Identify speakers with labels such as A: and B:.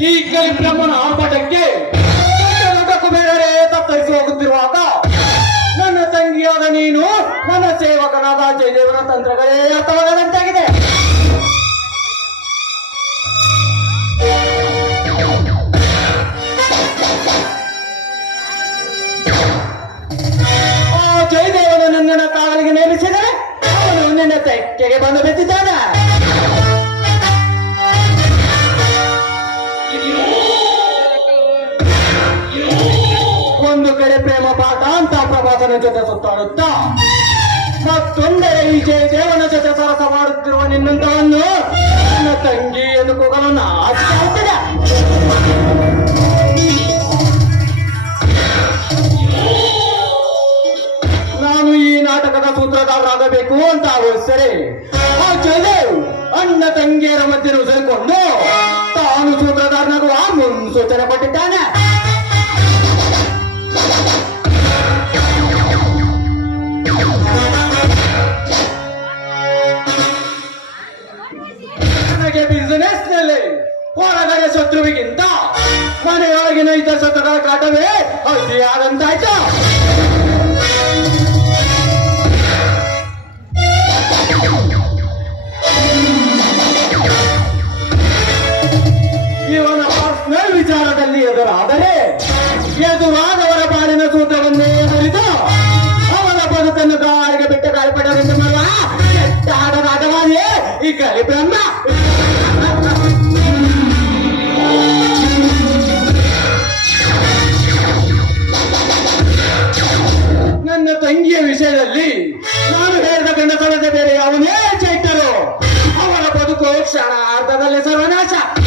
A: ಬ್ರಹ್ಮನ ಆರ್ಭಟಕ್ಕೆ ದೊಡ್ಡ ದೊಡ್ಡ ಕುಬೇರರೇ ತತ್ತರಿಸಿ ಹೋಗುತ್ತಿರುವಾಗ ನನ್ನ ತಂಗಿಯಾದ ನೀನು ನನ್ನ ಸೇವಕನಾದ ಜಯದೇವನ ತಂತ್ರಗಳೇ ಅರ್ಥವಾಗದಂತಾಗಿದೆ. ಆ ಜಯದೇವನು ನನ್ನನ್ನು ಕಾವಲಿಗೆ ನೇಮಿಸಿದರೆ ಅವನು ನಿನ್ನ ತೆಕ್ಕೆಗೆ ಬಂದು ಬಿದ್ದಿದ್ದಾನೆ. ಒಂದು ಕಡೆ ಪ್ರೇಮ ಪಾಠ ಅಂತ ಪ್ರಭಾಸನ ಜೊತೆ ಸುತ್ತಾಡುತ್ತಾ ಮತ್ತೊಂದರೆ ಈ ಜಯದೇವನ ಜೊತೆ ಸರಸ ಮಾಡುತ್ತಿರುವ ನಿನ್ನಂತವನ್ನು ನನ್ನ ತಂಗಿ ಎಂದು ಕೂಗಲು ನಾಚಿಕೆ ನಾನು ಈ ನಾಟಕದ ಸೂತ್ರಧಾರರಾಗಬೇಕು ಅಂತ ಆಲೋಚಿಸರೆ ಆ ಜಯದೇವ್ ಅಣ್ಣ ತಂಗಿಯರ ಮಧ್ಯೆ ಸೇರಿಕೊಂಡು ತಾನು ಸೂತ್ರಧಾರನಾಗುವ ಮುನ್ಸೂಚನೆ ಕೊಟ್ಟಿದ್ದಾನೆ. ನನಗೆ ಬಿಸಿನೆಸ್ನಲ್ಲಿ ಹೊರಗಡೆ ಶತ್ರುವಿಗಿಂತ ಮನೆಯೊಳಗಿನ ಇತರ ಶತ್ರುಗಳ ಕಾಟವೇ ಅತಿಯಾದಂತಾಯ್ತು. ಇವನ ಪರ್ಸನಲ್ ವಿಚಾರದಲ್ಲಿ ಎದುರಾದರೆ ಎದುರಾದವರ ಪಾಲಿನ ಸೂತ್ರವನ್ನೇ ಎದುರಿದು ಅವನ ಬದುಕನ್ನು ದಾರಿಗೆ ಬಿಟ್ಟ ಗಾಳಿಪಡವೆಂದು ಮಾಡುವ ಕೆಟ್ಟ ರಾಜವಾದಿಯೇ ಈ ಕಲಿ ಬ್ರಹ್ಮ. ನನ್ನ ತಂಗಿಯ ವಿಷಯದಲ್ಲಿ ನಾನು ಹೇಳಿದ ಗಂಡ ಬೇರೆ ಅವನೇ ಚೈತರು. ಅವರ ಬದುಕು ಕ್ಷಣ ಅರ್ಧದಲ್ಲಿ ಸರ್ವನಾಶ.